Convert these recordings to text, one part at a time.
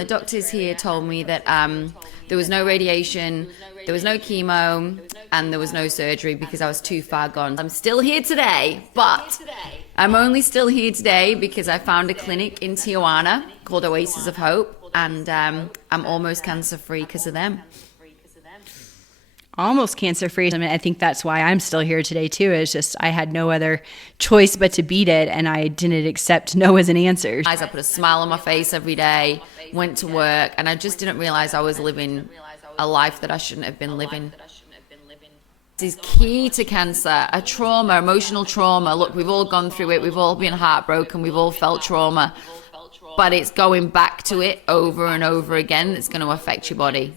The doctors here told me that there was no radiation, there was no chemo, and there was no surgery because I was too far gone. I'm still here today, but I'm only still here today because I found a clinic in Tijuana called Oasis of Hope, and I'm almost cancer-free because of them. Almost cancer-free. I mean, I think that's why I'm still here today too. It's just I had no other choice but to beat it, and I didn't accept no as an answer. I put a smile on my face every day, went to work, and I just didn't realize I was living a life that I shouldn't have been living. This is key to cancer, a trauma, emotional trauma. Look, we've all gone through it. We've all been heartbroken. We've all felt trauma, but it's going back to it over and over again that's going to affect your body.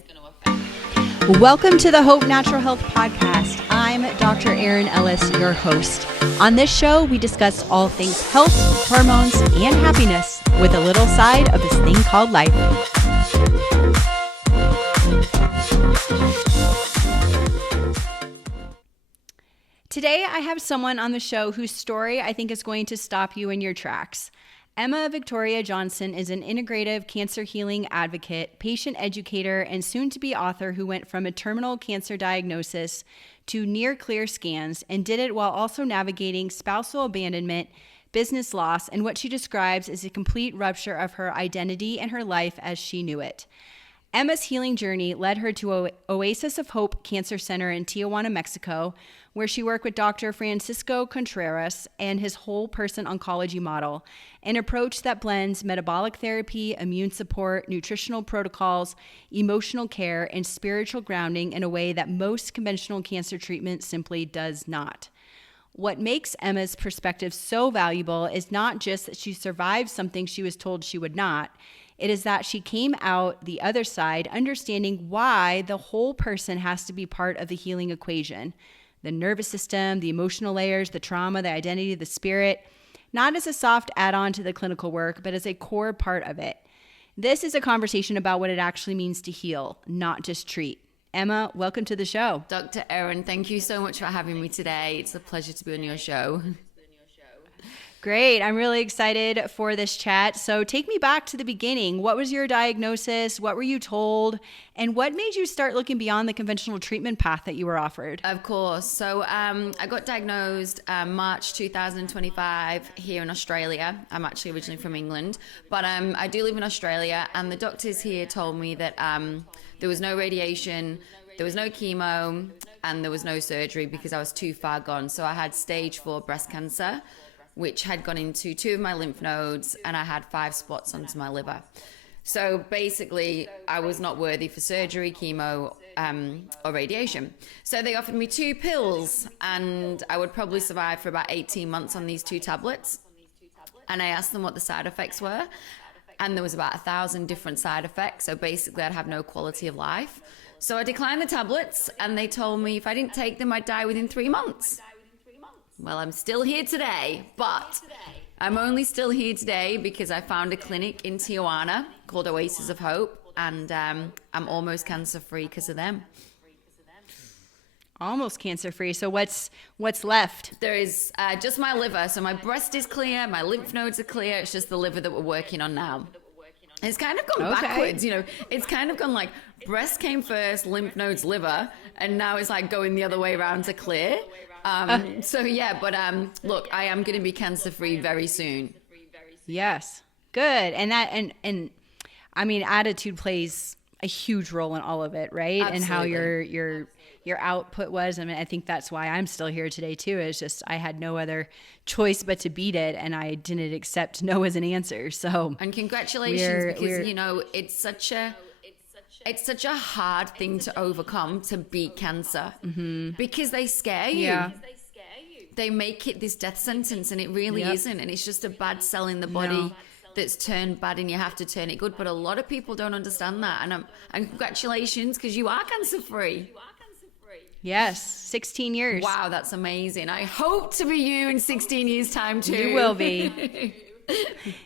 Welcome to the Hope Natural Health Podcast. I'm Dr. Erin Ellis, your host. On this show, we discuss all things health, hormones, and happiness with a little side of this thing called life. Today, I have someone on the show whose story I think is going to stop you in your tracks. Emma Victoria Johnson is an integrative cancer healing advocate, patient educator, and soon-to-be author who went from a terminal cancer diagnosis to near-clear scans and did it while also navigating spousal abandonment, business loss, and what she describes as a complete rupture of her identity and her life as she knew it. Emma's healing journey led her to Oasis of Hope Cancer Center in Tijuana, Mexico, where she worked with Dr. Francisco Contreras and his whole person oncology model, an approach that blends metabolic therapy, immune support, nutritional protocols, emotional care, and spiritual grounding in a way that most conventional cancer treatment simply does not. What makes Emma's perspective so valuable is not just that she survived something she was told she would not. It is that she came out the other side understanding why the whole person has to be part of the healing equation. The nervous system, the emotional layers, the trauma, the identity, the spirit, not as a soft add-on to the clinical work, but as a core part of it. This is a conversation about what it actually means to heal, not just treat. Emma, welcome to the show. Dr. Erin, thank you so much for having me today. It's a pleasure to be on your show. Great. I'm really excited for this chat. So take me back to the beginning. What was your diagnosis? What were you told? And what made you start looking beyond the conventional treatment path that you were offered? Of course. So I got diagnosed March 2025 here in Australia. I'm actually originally from England, but I do live in Australia. And the doctors here told me that there was no radiation, there was no chemo, and there was no surgery because I was too far gone. So I had stage 4 breast cancer, which had gone into 2 of my lymph nodes, and I had 5 spots onto my liver. So basically, I was not worthy for surgery, chemo, or radiation. So they offered me 2 pills, and I would probably survive for about 18 months on these 2 tablets. And I asked them what the side effects were, and there was about 1,000 different side effects. So basically, I'd have no quality of life. So I declined the tablets, and they told me if I didn't take them, I'd die within 3 months. Well, I'm still here today, but I'm only still here today because I found a clinic in Tijuana called Oasis of Hope, and I'm almost cancer-free because of them. Almost cancer-free. So what's left? There is just my liver. So my breast is clear, my lymph nodes are clear. It's just the liver that we're working on now. It's kind of gone backwards, It's kind of gone like breast came first, lymph nodes, liver, and now it's like going the other way around to clear. Look, I am going to be cancer-free very soon. Yes. Good. And I mean, attitude plays a huge role in all of it, right? Absolutely. And how your output was. I mean, I think that's why I'm still here today too. It's just, I had no other choice but to beat it, and I didn't accept no as an answer. So, and congratulations, because it's such a hard thing to overcome, to beat cancer, because they scare you. Yeah. They make it this death sentence, and it really isn't. And it's just a bad cell in the body that's turned bad, and you have to turn it good. But a lot of people don't understand that. And congratulations, because you are cancer-free. Yes, 16 years. Wow, that's amazing. I hope to be you in 16 years' time too. You will be.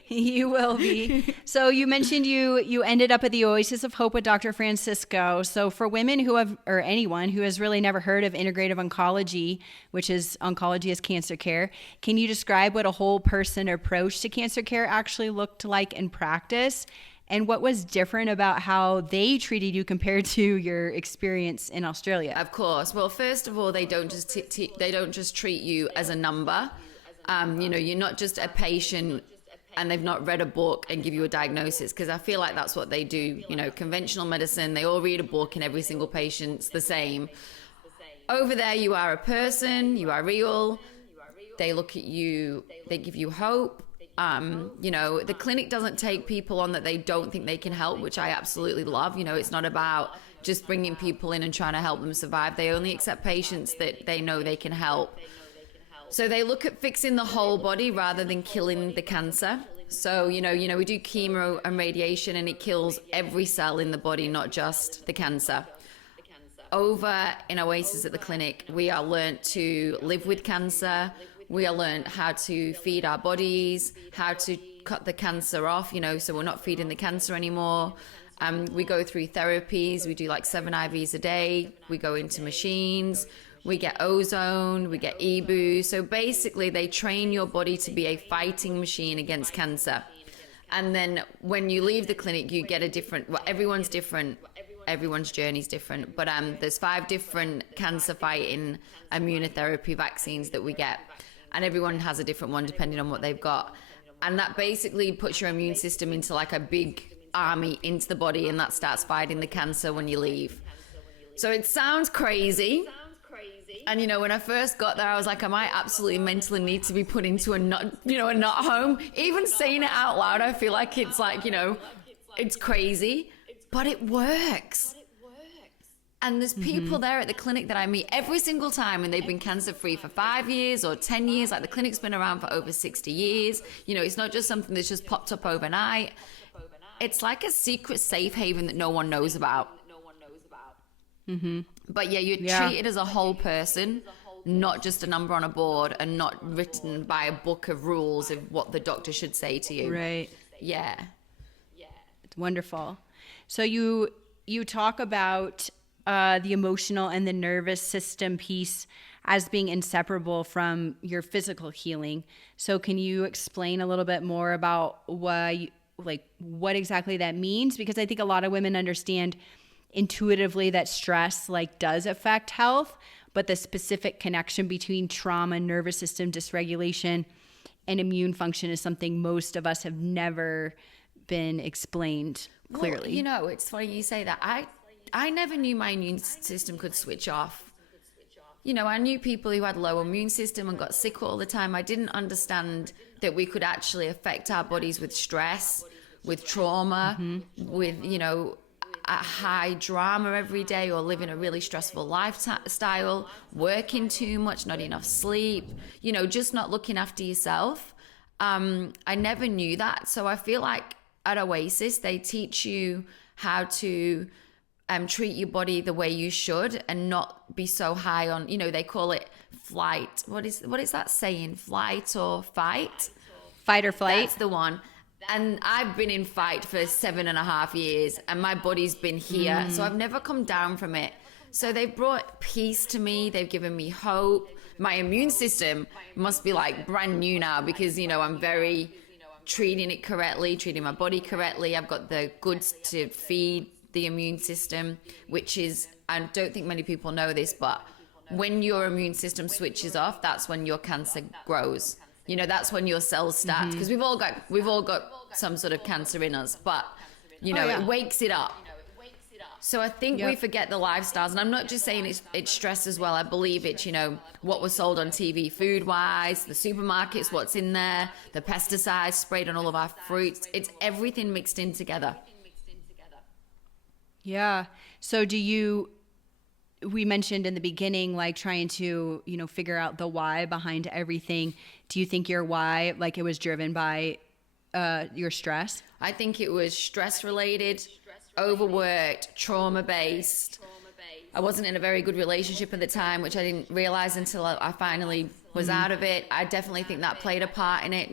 You will be. So you mentioned you ended up at the Oasis of Hope with Dr. Francisco. So for women who have, or anyone who has really never heard of integrative oncology, which is oncology as cancer care, can you describe what a whole person approach to cancer care actually looked like in practice? and what was different about how they treated you compared to your experience in Australia? Of course. Well, first of all, they don't just they don't just treat you as a number. You're not just a patient and they've not read a book and give you a diagnosis, because I feel like that's what they do. Conventional medicine, they all read a book and every single patient's the same. Over there, you are a person, you are real. They look at you, they give you hope. The clinic doesn't take people on that they don't think they can help, which I absolutely love. It's not about just bringing people in and trying to help them survive. They only accept patients that they know they can help. So they look at fixing the whole body rather than killing the cancer. So, we do chemo and radiation and it kills every cell in the body, not just the cancer. Over in Oasis at the clinic, we are learnt to live with cancer. We are learned how to feed our bodies, how to cut the cancer off, so we're not feeding the cancer anymore. We go through therapies. We do like 7 IVs a day. We go into machines. We get ozone. We get EBOO. So basically, they train your body to be a fighting machine against cancer. And then when you leave the clinic, you get a different, everyone's different. Everyone's journey is different. But there's 5 different cancer fighting immunotherapy vaccines that we get. And everyone has a different one depending on what they've got. And that basically puts your immune system into like a big army into the body, and that starts fighting the cancer when you leave. So it sounds crazy. And when I first got there, I was like, I might absolutely mentally need to be put into a not home. Even saying it out loud, I feel like it's like, it's crazy, but it works. And there's people there at the clinic that I meet every single time, and they've been cancer-free for 5 years or 10 years. Like, the clinic's been around for over 60 years. It's not just something that's just popped up overnight. It's like a secret safe haven that no one knows about. But yeah, you're treated as a whole person, not just a number on a board, and not written by a book of rules of what the doctor should say to you. Right. Yeah. It's wonderful. So you talk about the emotional and the nervous system piece as being inseparable from your physical healing. So can you explain a little bit more about what exactly that means? Because I think a lot of women understand intuitively that stress does affect health, but the specific connection between trauma, nervous system dysregulation, and immune function is something most of us have never been explained clearly. Well, it's funny you say that. I never knew my immune system could switch off. I knew people who had low immune system and got sick all the time. I didn't understand that we could actually affect our bodies with stress, with trauma, with, a high drama every day, or living a really stressful lifestyle, working too much, not enough sleep, just not looking after yourself. I never knew that. So I feel like at Oasis, they teach you how to treat your body the way you should and not be so high on, they call it flight. What is that saying? Flight or fight? Fight or flight. That's the one. And I've been in fight for 7.5 years, and my body's been here. So I've never come down from it. So they've brought peace to me. They've given me hope. My immune system must be like brand new now, because, I'm very treating it correctly, treating my body correctly. I've got the goods to feed the immune system, which is, I don't think many people know this, but when your immune system switches off, that's when your cancer grows. That's when your cells start, because we've all got some sort of cancer in us, but it wakes it up. So I think we forget the lifestyles, and I'm not just saying it's stress as well. I believe it's, what was sold on TV food-wise, the supermarkets, what's in there, the pesticides sprayed on all of our fruits. It's everything mixed in together. Yeah. So we mentioned in the beginning, trying to, figure out the why behind everything. Do you think your why, it was driven by your stress? I think it was stress related, overworked, trauma based. I wasn't in a very good relationship at the time, which I didn't realize until I finally was out of it. I definitely think that played a part in it,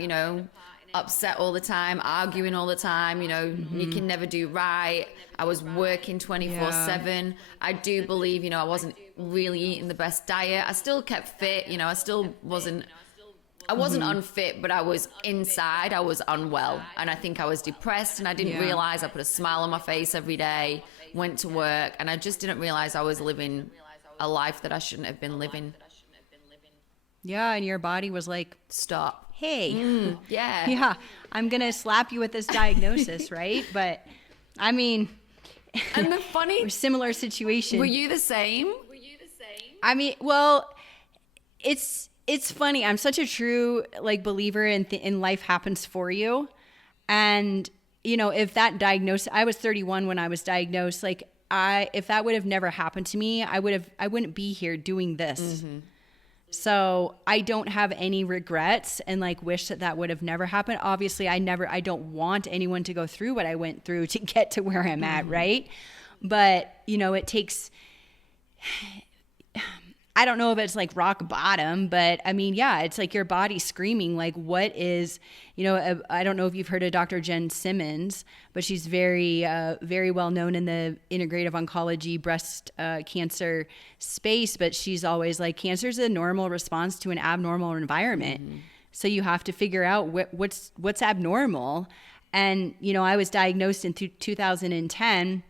upset all the time, arguing all the time, you can never do right. I was working 24/7. I do believe, I wasn't really eating the best diet. I still kept fit, I still wasn't I wasn't unfit, but I was inside, I was unwell. And I think I was depressed, and I didn't realize. I put a smile on my face every day, went to work, and I just didn't realize I was living a life that I shouldn't have been living. Yeah, and your body was like, stop. Hey, Yeah, I'm going to slap you with this diagnosis, right? But I mean, and the funny, similar situation. Were you the same? I mean, well, it's funny. I'm such a true like believer in life happens for you. And, you know, if that diagnosis, I was 31 when I was diagnosed, like if that would have never happened to me, I wouldn't be here doing this. Mm-hmm. So I don't have any regrets and like wish that would have never happened. Obviously I don't want anyone to go through what I went through to get to where I'm at. Right. But you know, it takes, I don't know if it's like rock bottom, but I mean, yeah, it's like your body screaming, like what is, you know, I don't know if you've heard of Dr. Jen Simmons, but she's very, very well known in the integrative oncology breast cancer space. But she's always like, cancer is a normal response to an abnormal environment. Mm-hmm. So you have to figure out what's abnormal. And, you know, I was diagnosed in 2010,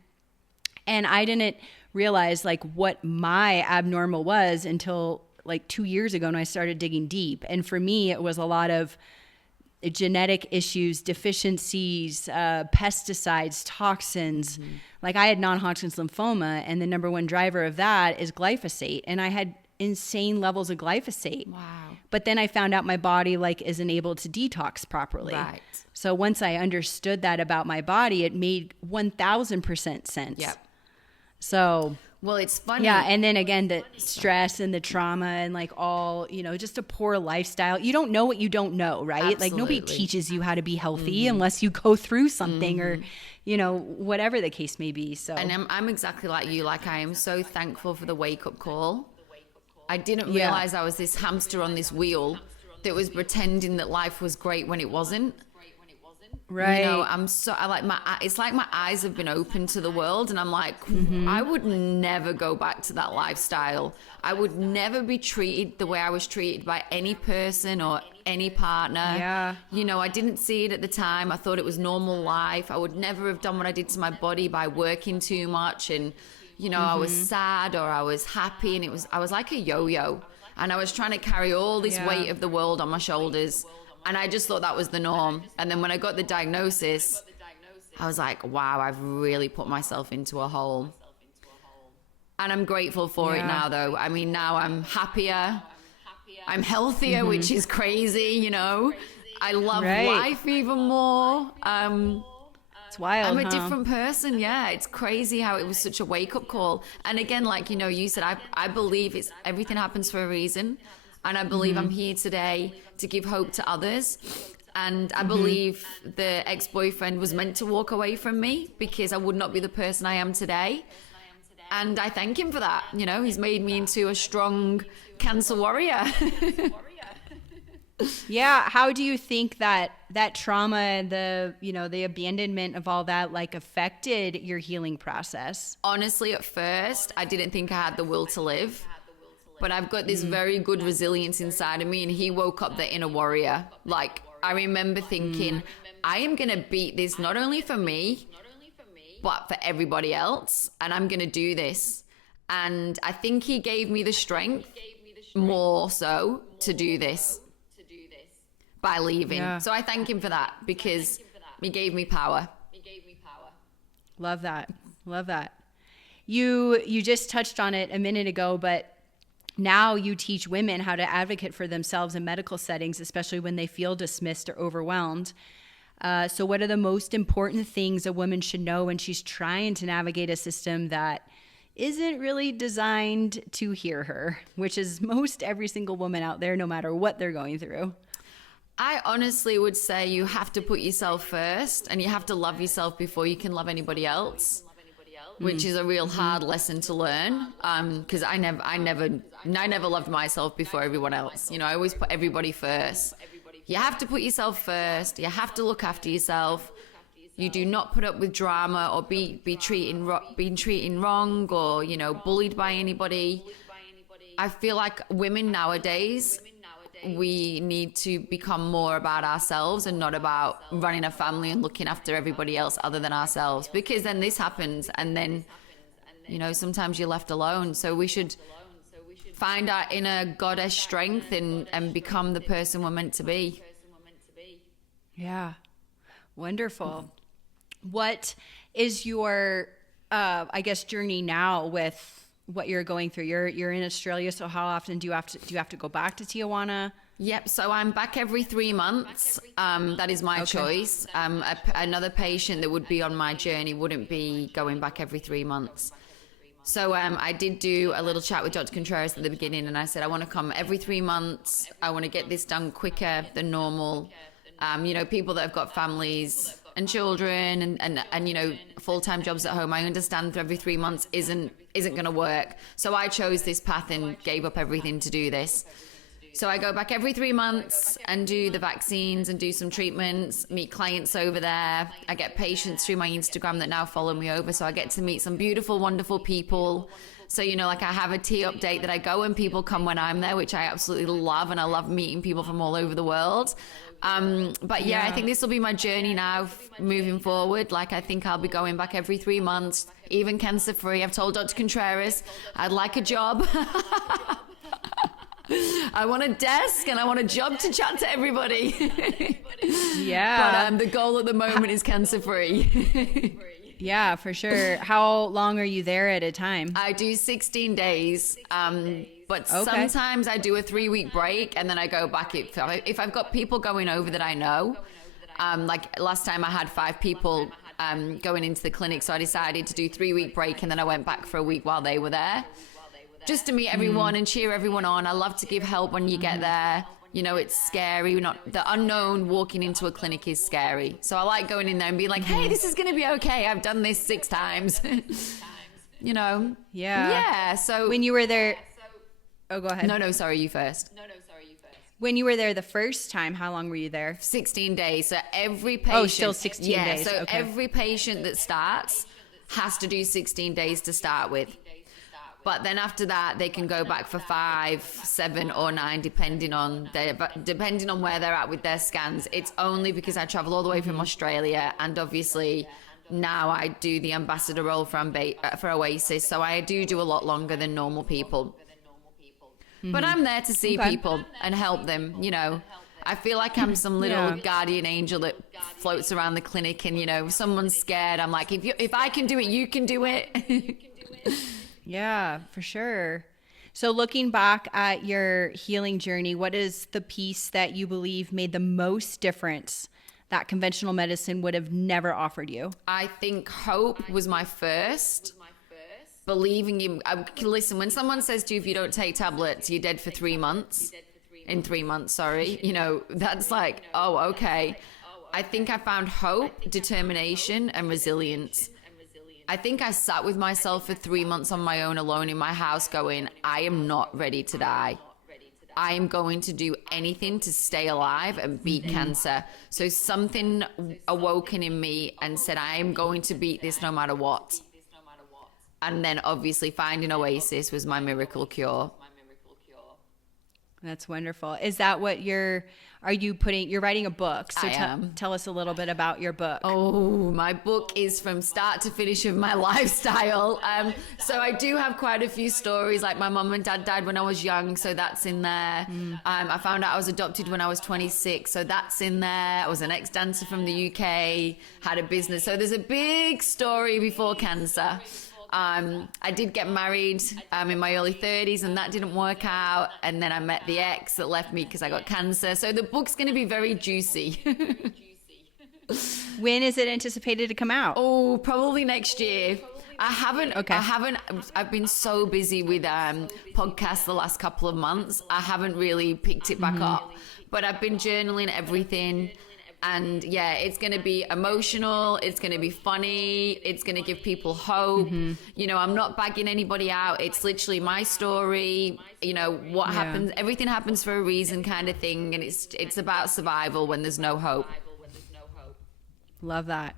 and I didn't realize like what my abnormal was until like 2 years ago when I started digging deep. And for me, it was a lot of genetic issues, deficiencies, pesticides, toxins. Mm-hmm. Like I had non-Hodgkin's lymphoma, and the number one driver of that is glyphosate. And I had insane levels of glyphosate. Wow. But then I found out my body like isn't able to detox properly. Right. So once I understood that about my body, it made 1000% sense. Yep. So, well, it's funny. Yeah. And then again, the stress and the trauma and like all, you know, just a poor lifestyle. You don't know what you don't know, right? Absolutely. Like nobody teaches you how to be healthy unless you go through something or, you know, whatever the case may be. So, and I'm exactly like you. Like I am so thankful for the wake up call. I didn't realize I was this hamster on this wheel that was pretending that life was great when it wasn't. Right. You know, it's like my eyes have been opened to the world, and I'm like, I would never go back to that lifestyle. I would never be treated the way I was treated by any person or any partner. Yeah. You know, I didn't see it at the time. I thought it was normal life. I would never have done what I did to my body by working too much. And, you know, I was sad or I was happy, and I was like a yo-yo, and I was trying to carry all this weight of the world on my shoulders. And I just thought that was the norm. And then when I got the diagnosis, I was like, wow, I've really put myself into a hole. And I'm grateful for it now, though. I mean, now I'm happier. I'm healthier, which is crazy, you know. I love life even more. It's wild, I'm a different person. Yeah, it's crazy how it was such a wake-up call. And again, like, you know, you said, I believe everything happens for a reason. And I believe I'm here today to give hope to others. And I believe the ex-boyfriend was meant to walk away from me because I would not be the person I am today. And I thank him for that. You know, he's made me into a strong cancer warrior. Yeah. How do you think that trauma and the abandonment of all that like affected your healing process? Honestly, at first, I didn't think I had the will to live. But I've got this very good resilience inside of me, and he woke up the inner warrior. Like, I remember thinking, I am going to beat this not only for me, but for everybody else, and I'm going to do this. And I think he gave me the strength more so to do this by leaving. Yeah. So I thank him for that because he gave me power. Love that. Love that. You just touched on it a minute ago, but now you teach women how to advocate for themselves in medical settings, especially when they feel dismissed or overwhelmed. So what are the most important things a woman should know when she's trying to navigate a system that isn't really designed to hear her, which is most every single woman out there, no matter what they're going through? I honestly would say you have to put yourself first, and you have to love yourself before you can love anybody else. Which is a real hard lesson to learn, because I never loved myself before everyone else. You know, I always put everybody first. You have to put yourself first. You have to look after yourself. You do not put up with drama or being treated wrong or, you know, bullied by anybody. I feel like women nowadays, we need to become more about ourselves and not about running a family and looking after everybody else other than ourselves, because then this happens and then, you know, sometimes you're left alone. So we should find our inner goddess strength and become the person we're meant to be. Yeah. Wonderful. What is your, I guess, journey now with what you're going through? You're in Australia, so how often do you have to go back to Tijuana? Yep. So I'm back every 3 months. That is my choice. Another patient that would be on my journey wouldn't be going back every 3 months. So I did do a little chat with Dr. Contreras at the beginning, and I said, I want to come every 3 months. I want to get this done quicker than normal. You know, people that have got families and children and you know, full-time jobs at home, I understand that every 3 months isn't going to work. So I chose this path and gave up everything to do this. So I go back every 3 months and do the vaccines and do some treatments, meet clients over there. I get patients through my Instagram that now follow me over. So I get to meet some beautiful, wonderful people. So, you know, like I have a tea update that I go and people come when I'm there, which I absolutely love. And I love meeting people from all over the world. But yeah, I think this will be my journey now moving forward. Like, I think I'll be going back every 3 months, even cancer free. I've told Dr. Contreras I'd like a job. I want a desk and I want a job to chat to everybody. Yeah. But the goal at the moment is cancer free. Yeah, for sure. How long are you there at a time? I do 16 days. But sometimes I do a 3-week break and then I go back. If I've got people going over that I know, like last time I had 5 people going into the clinic. So I decided to do 3-week break and then I went back for a week while they were there. Just to meet everyone and cheer everyone on. I love to give help when you get there. You know, it's scary. The unknown walking into a clinic is scary. So I like going in there and being like, hey, this is going to be okay. I've done this 6 times. You know? Yeah. Yeah. So when you were there, oh, go ahead. No, sorry, you first. When you were there the first time, how long were you there? 16 days. So every patient. Oh, still 16 days. So okay. every patient that starts has to do 16 days to start with. But then after that, they can go back for 5, 7, or 9, depending on where they're at with their scans. It's only because I travel all the way from Australia, and obviously now I do the ambassador role for Oasis, so I do a lot longer than normal people. But I'm there to see people and help them. You know, I feel like I'm some little guardian angel that floats around the clinic, and you know, if someone's scared, I'm like, if I can do it, you can do it. Yeah, for sure. So looking back at your healing journey, what is the piece that you believe made the most difference that conventional medicine would have never offered you? I think hope was my first. Believing in, listen, when someone says to you, if you don't take tablets, you're dead for 3 months. In 3 months, sorry. You know, that's like, oh, okay. I think I found hope, determination, and resilience. I think I sat with myself for 3 months on my own alone in my house going, I am not ready to die. I am going to do anything to stay alive and beat cancer. So something awoken in me and said, I am going to beat this no matter what. And then obviously finding Oasis was my miracle cure. That's wonderful. Is that what you're writing a book. So tell us a little bit about your book. Oh, my book is from start to finish of my lifestyle. So I do have quite a few stories. Like my mom and dad died when I was young, so that's in there. I found out I was adopted when I was 26, so that's in there. I was an ex-dancer from the UK, had a business. So there's a big story before cancer. I did get married in my early 30s and that didn't work out. And then I met the ex that left me because I got cancer. So the book's going to be very juicy. When is it anticipated to come out? Oh, probably next year. I've been so busy with podcasts the last couple of months. I haven't really picked it back up. But I've been journaling everything. And yeah, it's going to be emotional. It's going to be funny. It's going to give people hope. You know, I'm not bagging anybody out. It's literally my story. You know, what happens, everything happens for a reason kind of thing. And it's about survival when there's no hope. Love that.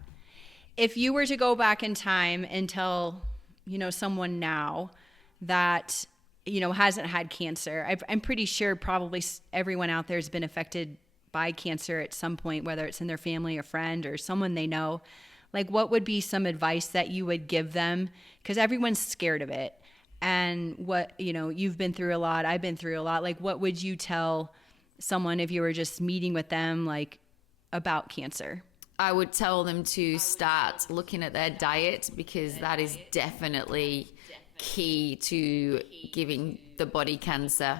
If you were to go back in time and tell, you know, someone now that hasn't had cancer. I'm pretty sure probably everyone out there has been affected by cancer at some point, whether it's in their family, a friend, or someone they know. Like, what would be some advice that you would give them? Because everyone's scared of it. And you've been through a lot. I've been through a lot. Like, what would you tell someone if you were just meeting with them, like, about cancer? I would tell them to start looking at their diet, because that is definitely key to giving the body cancer.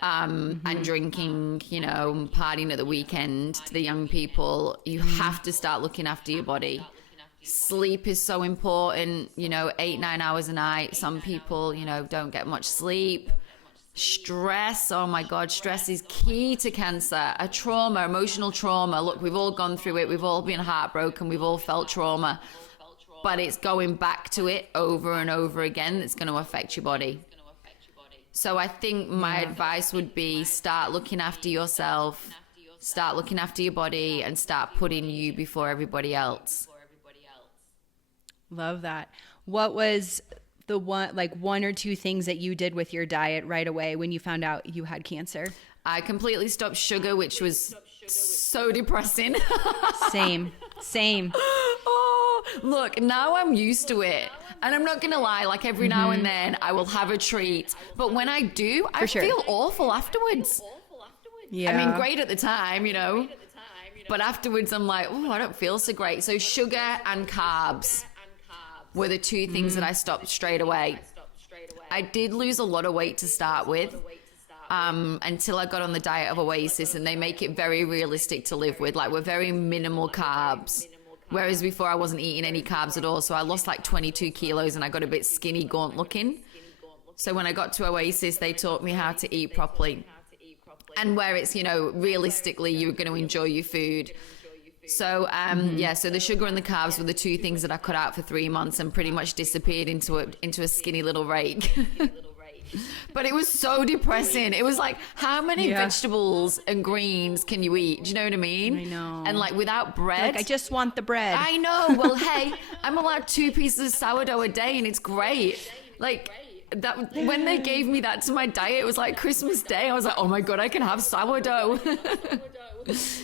And drinking, partying at the weekend to the young people. You have to start looking after your body. Sleep is so important, 8-9 hours a night. Some people, don't get much sleep. Stress, oh my God, stress is key to cancer. A trauma, emotional trauma. Look, we've all gone through it. We've all been heartbroken. We've all felt trauma. But it's going back to it over and over again that's going to affect your body. So I think my advice would be start looking after yourself, start looking after your body, and start putting you before everybody else. Love that. What was the one or two things that you did with your diet right away when you found out you had cancer? I completely stopped sugar, which was so depressing. Same. Oh, look, now I'm used to it. And I'm not going to lie, like every now and then I will have a treat. But when I do, I feel awful afterwards. Yeah. I mean, great at the time, But afterwards I'm like, oh, I don't feel so great. So sugar and carbs were the two things that I stopped straight away. I did lose a lot of weight to start with. Until I got on the diet of Oasis, and they make it very realistic to live with. Like, we're very minimal carbs. Whereas before I wasn't eating any carbs at all. So I lost like 22 kilos and I got a bit skinny, gaunt looking. So when I got to Oasis, they taught me how to eat properly. And where it's, realistically, you're going to enjoy your food. So, so the sugar and the carbs were the two things that I cut out for 3 months and pretty much disappeared into a skinny little rake. But it was so depressing. It was like, how many vegetables and greens can you eat? Do you know what I mean? I know. And like, without bread. Like, I just want the bread. I know. Well, hey, I'm allowed 2 pieces of sourdough a day, and it's great. Like, that when they gave me that to my diet, it was like Christmas Day. I was like, oh my God, I can have sourdough.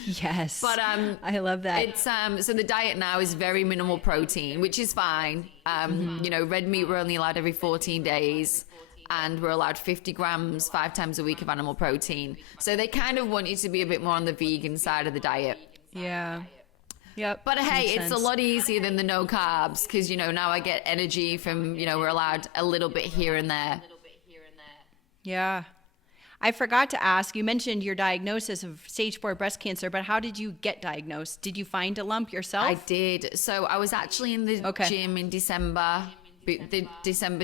Yes. But I love that. It's so the diet now is very minimal protein, which is fine. Red meat we're only allowed every 14 days. And we're allowed 50 grams 5 times a week of animal protein. So they kind of want you to be a bit more on the vegan side of the diet. Yeah. Yep. But hey, it's a lot easier than the no carbs, because, now I get energy from, we're allowed a little bit here and there. Yeah. I forgot to ask, you mentioned your diagnosis of stage 4 breast cancer, but how did you get diagnosed? Did you find a lump yourself? I did. So I was actually in the gym in December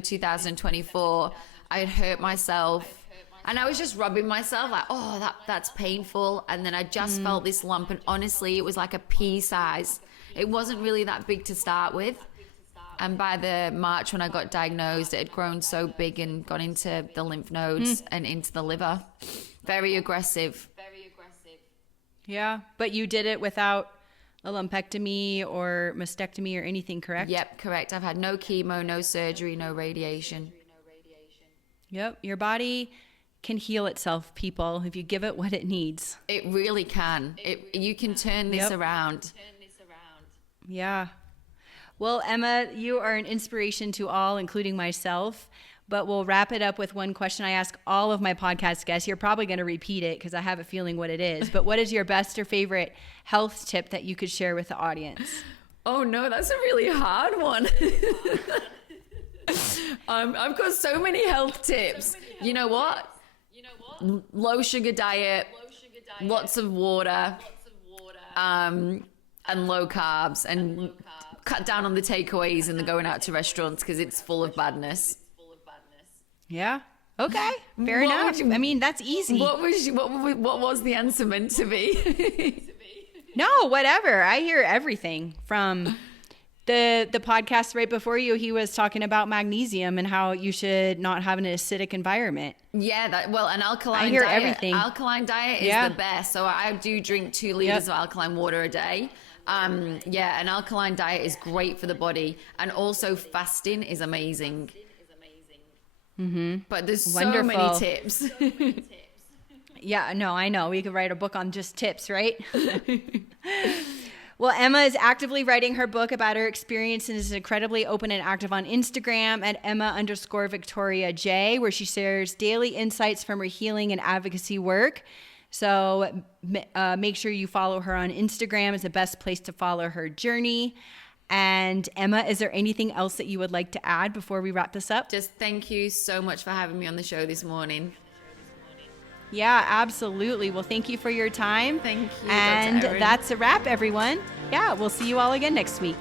2024. I had hurt myself and I was just rubbing myself like, oh, that's painful. And then I just felt this lump, and honestly, it was like a pea size. It wasn't really that big to start with. And by the March when I got diagnosed, it had grown so big and gone into the lymph nodes and into the liver. Very aggressive. Yeah, but you did it without a lumpectomy or mastectomy or anything, correct? Yep, correct. I've had no chemo, no surgery, no radiation. Yep, your body can heal itself, people, if you give it what it needs. It really can. You can turn this around. Yeah. Well, Emma, you are an inspiration to all, including myself. But we'll wrap it up with one question I ask all of my podcast guests. You're probably going to repeat it because I have a feeling what it is. But what is your best or favorite health tip that you could share with the audience? Oh, no, that's a really hard one. I've got so many health tips. You know what? Low sugar diet, lots of water, and low carbs, and cut down on the takeaways and the going out to restaurants because it's full of badness. Yeah. Okay. Fair enough. I mean, that's easy. What was the answer meant to be? No, whatever. I hear everything from the podcast right before you. He was talking about magnesium and how you should not have an acidic environment. Yeah. An alkaline I hear diet. Everything. Alkaline diet is the best. So I do drink 2 liters of alkaline water a day. An alkaline diet is great for the body. And also fasting is amazing. But there's so Wonderful. many tips. Yeah, no, I know. We could write a book on just tips, right? Well, Emma is actively writing her book about her experience and is incredibly open and active on Instagram at Emma_VictoriaJ, where she shares daily insights from her healing and advocacy work. So make sure you follow her on Instagram. It's the best place to follow her journey. And Emma, is there anything else that you would like to add before we wrap this up? Just thank you so much for having me on the show this morning. Yeah, absolutely. Well, thank you for your time. Thank you, And Dr. Erin. that's a wrap, everyone. Yeah, we'll see you all again next week.